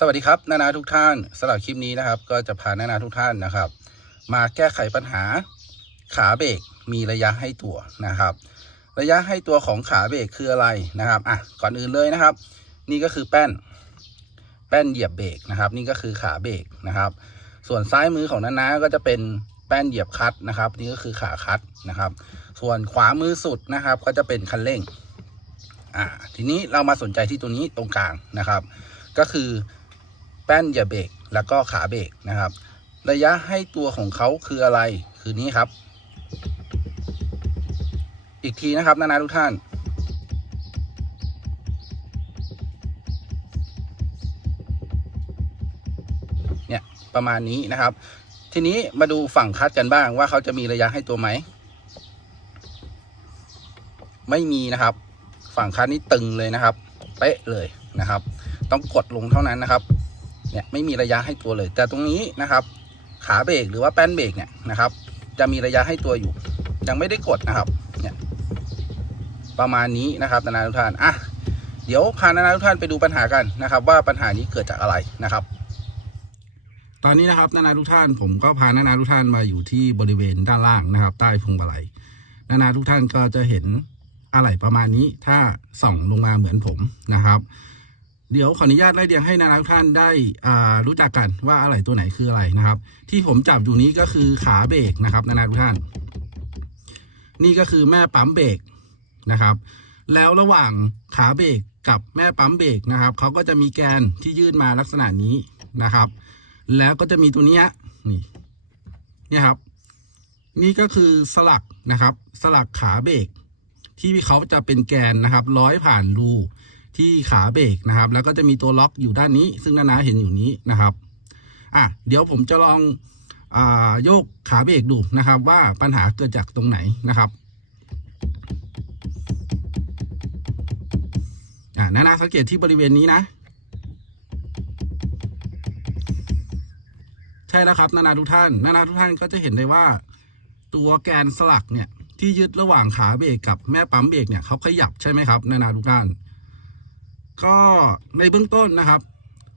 สวัสดีครับนานาทุกท่านสำหรับคลิปนี้นะครับ ก็จะพานานาทุกท่านนะครับ มาแก้ไขปัญหาขาเบรกมีระยะให้ตัวนะครับ ระยะให้ตัวของขาเบรกคืออะไรนะครับอะก่อนอื่นเลยนะครับ นี่ก็คือแป้น แป้นเหยียบเบรกนะครับ นี่ก็คือขาเบรกนะครับ ส่วนซ้ายมือของนานาก็จะเป็นแป้นเหยียบคลัตช์นะครับ นี่ก็คือขาคลัตช์นะครับ ส่วนขวามือสุดนะครับ ก็จะเป็นคันเร่งอ่าทีนี้เรามาสนใจที่ตัวนี้ตรงกลางนะครับ ก็คือ แป้นเหยียบเบรกแล้วก็ขาเบรกนะครับ ระยะให้ตัวของเขาคืออะไร คือนี้ครับ อีกทีนะครับนานาทุกท่านเนี่ยประมาณนี้นะครับ ทีนี้มาดูฝั่งคัดกันบ้างว่าเขาจะมีระยะให้ตัวไหม ไม่มีนะครับ ฝั่งคัดนี้ตึงเลยนะครับ เป๊ะเลยนะครับ ต้องกดลงเท่านั้นนะครับ เนี่ยไม่มีระยะให้ตัวเลย แต่ตรงนี้นะครับ ขาเบรกหรือว่าแป้นเบรกเนี่ยนะครับ จะมีระยะให้ตัวอยู่ ยังไม่ได้กดนะครับเนี่ยประมาณนี้นะครับนานาทุกท่านอะเดี๋ยวพานานาทุกท่านไปดูปัญหากันนะครับ ว่าปัญหานี้เกิดจากอะไรนะครับ ตอนนี้นะครับนานาทุกท่าน ผมก็พานานาทุกท่านมาอยู่ที่บริเวณด้านล่างนะครับ ใต้พวงมาลัยนานาทุกท่านก็จะเห็นอะไรประมาณนี้ถ้าส่องลงมาเหมือนผมนะครับ เดี๋ยวขออนุญาตไล่เรียงให้นานาทุกท่านได้อ่ารู้จักกันว่าอะไรตัวไหนคืออะไรนะครับ ที่ผมจับอยู่นี้ก็คือขาเบรกนะครับนานาทุกท่าน นี่ก็คือแม่ปั๊มเบรกนะครับ แล้วระหว่างขาเบรกกับแม่ปั๊มเบรกนะครับเขาก็จะมีแกนที่ยื่นมาลักษณะนี้นะครับ แล้วก็จะมีตัวนี้นี่นี่ครับ นี่ก็คือสลักนะครับ สลักขาเบรกที่เขาจะเป็นแกนนะครับ ร้อยผ่านรู ที่ขาเบรกนะครับ แล้วก็จะมีตัวล็อกอยู่ด้านนี้ ซึ่งนานาเห็นอยู่นี้นะครับอะเดี๋ยวผมจะลองอโยกขาเบรกดูนะครับ ว่าปัญหาเกิดจากตรงไหนนะครับอ่านานาสังเกตที่บริเวณนี้นะ ใช่แล้วครับ นานาทุกท่าน นานาทุกท่านก็จะเห็นได้ว่า ตัวแกนสลักเนี่ยที่ยึดระหว่างขาเบรกกับแม่ปั๊มเบรกเนี่ยเขาขยับใช่ไหมครับ นานาทุกท่าน ก็ในเบื้องต้นนะครับ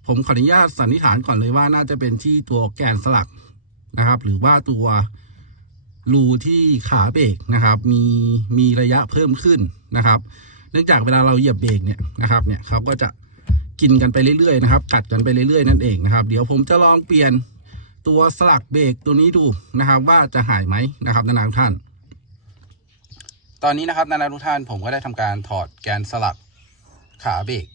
ผมขออนุญาตสันนิษฐานก่อนเลยว่าน่าจะเป็นที่ตัวแกนสลักนะครับ หรือว่าตัวรูที่ขาเบรกนะครับ มีมีระยะเพิ่มขึ้นนะครับ เนื่องจากเวลาเราเหยียบเบรกเนี่ยนะครับเนี่ยเขาก็จะกินกันไปเรื่อยๆนะครับ กัดกันไปเรื่อยๆนั่นเองนะครับ เดี๋ยวผมจะลองเปลี่ยนตัวสลักเบรกตัวนี้ดูนะครับ ว่าจะหายไหมนะครับนานาทุกท่าน ตอนนี้นะครับนานาทุกท่านผมก็ได้ทำการถอดแกนสลัก ขาเบรก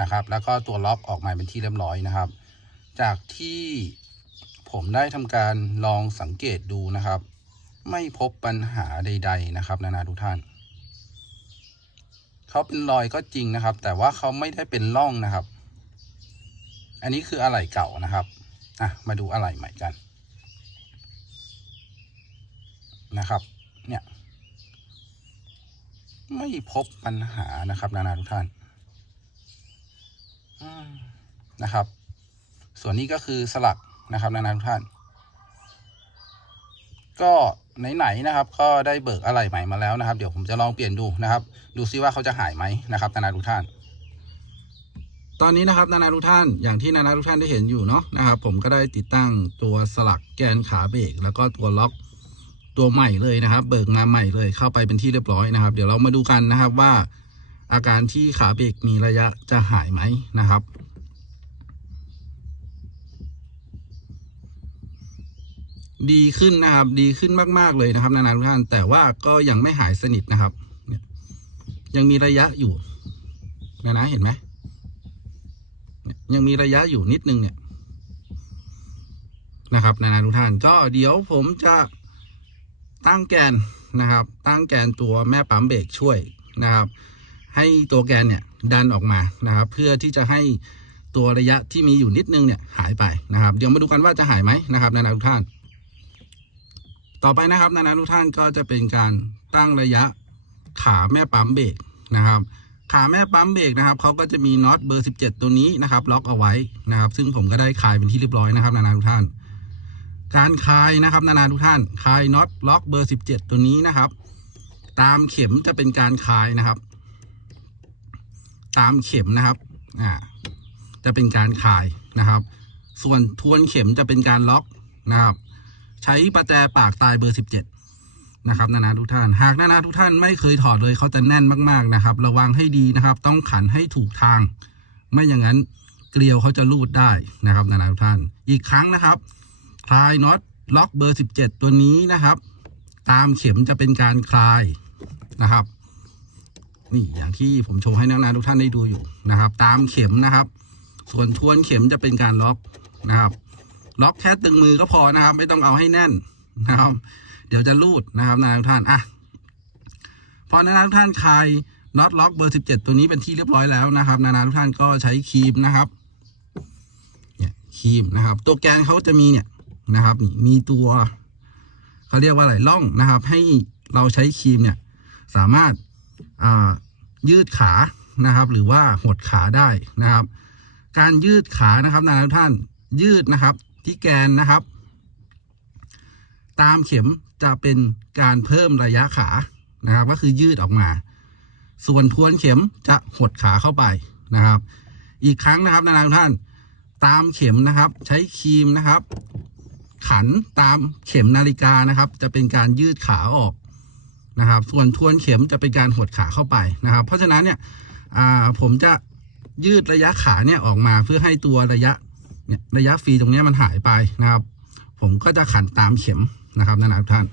นะครับ แล้วก็ตัวล็อกออกมาเป็นที่เรียบร้อยนะครับ จากที่ผมได้ทำการลองสังเกตดูนะครับ ไม่พบปัญหาใด ๆ นะครับ นานาทุกท่านเขาเป็นรอยก็จริงนะครับ แต่ว่าเขาไม่ได้เป็นร่องนะครับ อันนี้คืออะไหล่เก่านะครับอะมาดูอะไหล่ใหม่กันนะครับ เนี่ย ไม่พบปัญหานะครับ นานาทุกท่าน นะครับ ส่วนนี้ก็คือสลักนะครับนานาทุกท่าน ก็ไหนๆนะครับ ก็ได้เบิกอะไหล่ใหม่มาแล้วนะครับ เดี๋ยวผมจะลองเปลี่ยนดูนะครับ ดูซิว่าเขาจะหายไหมนะครับนานาทุกท่าน ตอนนี้นะครับนานาทุกท่านอย่างที่นานาทุกท่านได้เห็นอยู่เนาะนะครับ ผมก็ได้ติดตั้งตัวสลักแกนขาเบรกแล้วก็ตัวล็อกตัวใหม่เลยนะครับ เบิกมาใหม่เลยเข้าไปเป็นที่เรียบร้อยนะครับ เดี๋ยวเรามาดูกันนะครับว่า อาการที่ขาเบรกมีระยะจะหายไหมนะครับ ดีขึ้นนะครับ ดีขึ้นมาก ๆ เลยนะครับ นานาทุกท่าน แต่ว่าก็ยังไม่หายสนิทนะครับ ยังมีระยะอยู่นานาเห็นไหมยยังมีระยะอยู่นิดนึงเนี่ยนะครับ นานาทุกท่านก็เดี๋ยวผมจะตั้งแกนนะครับ ตั้งแกนตัวแม่ปั๊มเบรกช่วยนะครับ ให้ตัวแกนเนี่ยดันออกมานะครับ เพื่อที่จะให้ตัวระยะที่มีอยู่นิดนึงเนี่ยหายไปนะครับ เดี๋ยวมาดูกันว่าจะหายไหมนะครับนานาทุกท่าน ต่อไปนะครับนานาทุกท่านก็จะเป็นการตั้งระยะขาแม่ปั๊มเบรกนะครับ ขาแม่ปั๊มเบรกนะครับเขาก็จะมีน็อตเบอร์ 17 ตัวนี้นะครับ ล็อกเอาไว้นะครับ ซึ่งผมก็ได้คลายเป็นที่เรียบร้อยนะครับ นานาทุกท่าน การคลายนะครับ นานาทุกท่านคลายน็อตล็อกเบอร์ 17 ตัวนี้นะครับ ตามเข็มจะเป็นการคลายนะครับ ตามเข็มนะครับ อ่า จะเป็นการคลายนะครับ ส่วนทวนเข็มจะเป็นการล็อกนะครับ ใช้ประแจปากตายเบอร์สิบเจ็ดนะครับนานาทุกท่าน หากนานาทุกท่านไม่เคยถอดเลยเขาจะแน่นมากๆนะครับ ระวังให้ดีนะครับ ต้องขันให้ถูกทาง ไม่อย่างนั้นเกลียวเขาจะรูดได้นะครับนานาทุกท่าน อีกครั้งนะครับ คลายน็อตล็อกเบอร์สิบเจ็ดตัวนี้นะครับ ตามเข็มจะเป็นการคลายนะครับ นี่อย่างที่ผมโชว์ให้นักนาทุกท่านได้ดูอยู่นะครับ ตามเข็มนะครับ ส่วนทวนเข็มจะเป็นการล็อกนะครับ ล็อกแค่ตึงมือก็พอนะครับ ไม่ต้องเอาให้แน่นนะครับ เดี๋ยวจะรูดนะครับนาทุกท่านอะพอนานาทุกท่านคลายน็อตล็อกเบอร์สิบเจ็ดตัวนี้เป็นที่เรียบร้อยแล้วนะครับ นานาทุกท่านก็ใช้ครีมนะครับเนี่ยครีมนะครับ ตัวแกนเขาจะมีเนี่ยนะครับนี่มีตัวเขาเรียกว่าอะไรล่องนะครับ ให้เราใช้ครีมเนี่ย สามารถ ยืดขานะครับ หรือว่าหดขาได้นะครับ การยืดขานะครับนานาทุกท่านยืดนะครับ ที่แกนนะครับ ตามเข็มจะเป็นการเพิ่มระยะขานะครับ ก็คือยืดออกมา ส่วนทวนเข็มจะหดขาเข้าไปนะครับ อีกครั้งนะครับนานาทุกท่านตามเข็มนะครับ ใช้ครีมนะครับ ขันตามเข็มนาฬิกานะครับ จะเป็นการยืดขาออก นะครับ ส่วนทวนเข็มจะเป็นการหดขาเข้าไปนะครับ เพราะฉะนั้นเนี่ยผมจะยืดระยะขาเนี่ยออกมาเพื่อให้ตัวระยะเนี่ยระยะฟรีตรงนี้มันหายไปนะครับ ผมก็จะขันตามเข็มนะครับนั่นนะทุกท่าน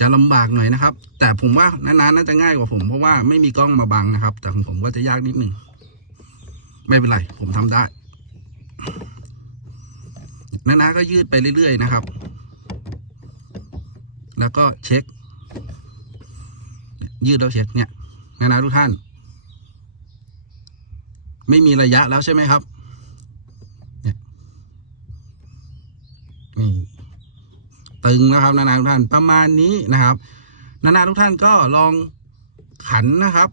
จะลำบากหน่อยนะครับ แต่ผมว่านานๆน่าจะง่ายกว่าผมเพราะว่าไม่มีกล้องมาบังนะครับ แต่ของผมก็จะยากนิดหนึ่งไม่เป็นไร ผมทำได้นานๆก็ยืดไปเรื่อยๆนะครับ แล้วก็เช็ค ยืดแล้วเช็คเนี่ยนานาทุกท่าน ไม่มีระยะแล้วใช่ไหมครับเนี่ยนี่ตึงนะครับนานาทุกท่านประมาณนี้นะครับ นานาทุกท่านก็ลองขันนะครับ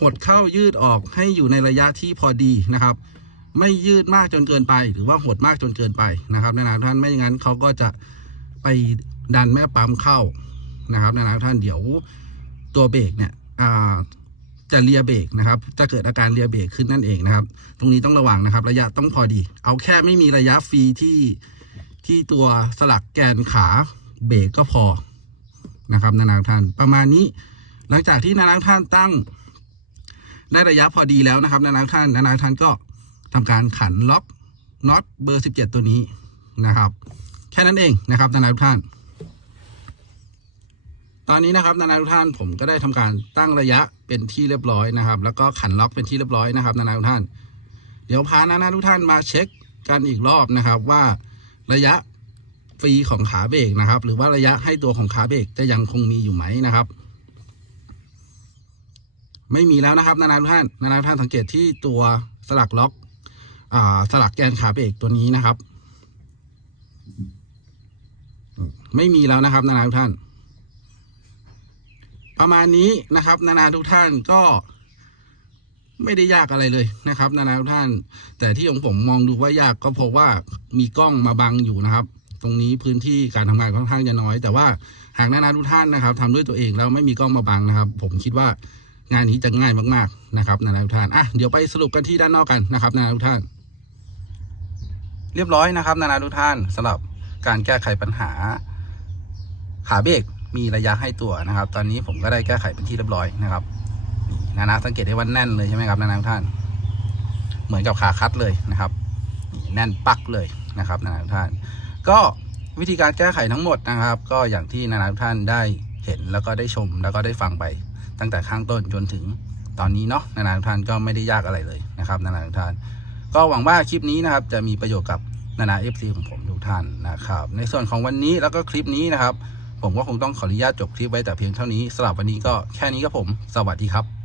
หดเข้ายืดออกให้อยู่ในระยะที่พอดีนะครับ ไม่ยืดมากจนเกินไป หรือว่าหดมากจนเกินไปนะครับนานาทุกท่านไม่อย่างนั้นเขาก็จะไป ดันแม่ปั๊มเข้านะครับนานาทุกท่านเดี๋ยวตัวเบรกเนี่ยจะเลียเบรกนะครับ จะเกิดอาการเลียเบรกขึ้นนั่นเองนะครับ ตรงนี้ต้องระวังนะครับ ระยะต้องพอดี เอาแค่ไม่มีระยะฟรีที่ที่ตัวสลักแกนขาเบรกก็พอนะครับนานาท่านประมาณนี้ หลังจากที่นานาท่านตั้ง ได้ระยะพอดีแล้วนะครับ นานาท่านนานาท่านก็ทำการขันล็อกน็อตเบอร์สิบเจ็ดตัวนี้นะครับ แค่นั้นเองนะครับนานาท่าน ตอนนี้นะครับนานาทุกท่านผมก็ได้ทำการตั้งระยะเป็นที่เรียบร้อยนะครับ แล้วก็ขันล็อกเป็นที่เรียบร้อยนะครับนานาทุกท่าน เดี๋ยวพานานาทุกท่านมาเช็คกันอีกรอบนะครับว่าระยะฟรีของขาเบรกนะครับ หรือว่าระยะให้ตัวของขาเบรกจะยังคงมีอยู่ไหมนะครับ ไม่มีแล้วนะครับนานาทุกท่านนานาทุกท่านสังเกตที่ตัวสลักล็อกอสลักแกนขาเบรกตัวนี้นะครับ ไม่มีแล้วนะครับนานาทุกท่าน ประมาณนี้นะครับ นานาทุกท่านก็ไม่ได้ยากอะไรเลยนะครับ นานาทุกท่าน แต่ที่ของผมมองดูว่ายากก็เพราะว่ามีกล้องมาบังอยู่นะครับ ตรงนี้พื้นที่การทำงานค่อนข้างจะน้อย แต่ว่าหากนานาทุกท่านนะครับทำด้วยตัวเองแล้วไม่มีกล้องมาบังนะครับ ผมคิดว่างานนี้จะง่ายมากๆนะครับ นานาทุกท่านอะเดี๋ยวไปสรุปกันที่ด้านนอกกันนะครับ นานาทุกท่าน เรียบร้อยนะครับ นานาทุกท่านสำหรับการแก้ไขปัญหาขาเบรก มีระยะให้ตัวนะครับ ตอนนี้ผมก็ได้แก้ไขเป็นที่เรียบร้อยนะครับนี่นานาสังเกตได้ว่าแน่นเลยใช่ไหมครับนานาท่าน เหมือนกับขาคัดเลยนะครับแน่นปักเลยนะครับนานาท่าน ก็วิธีการแก้ไขทั้งหมดนะครับ ก็อย่างที่นานาท่านได้เห็นแล้วก็ได้ชมแล้วก็ได้ฟังไป ตั้งแต่ข้างต้นจนถึงตอนนี้เนาะนานาท่านก็ไม่ได้ยากอะไรเลยนะครับนานาท่าน ก็หวังว่าคลิปนี้นะครับ จะมีประโยชน์กับนานาเอฟซีของผมทุกท่านนะครับ ในส่วนของวันนี้แล้วก็คลิปนี้นะครับ ผมก็คงต้องขออนุญาตจบคลิปไว้แต่เพียงเท่านี้สำหรับวันนี้ก็แค่นี้ครับผม สวัสดีครับ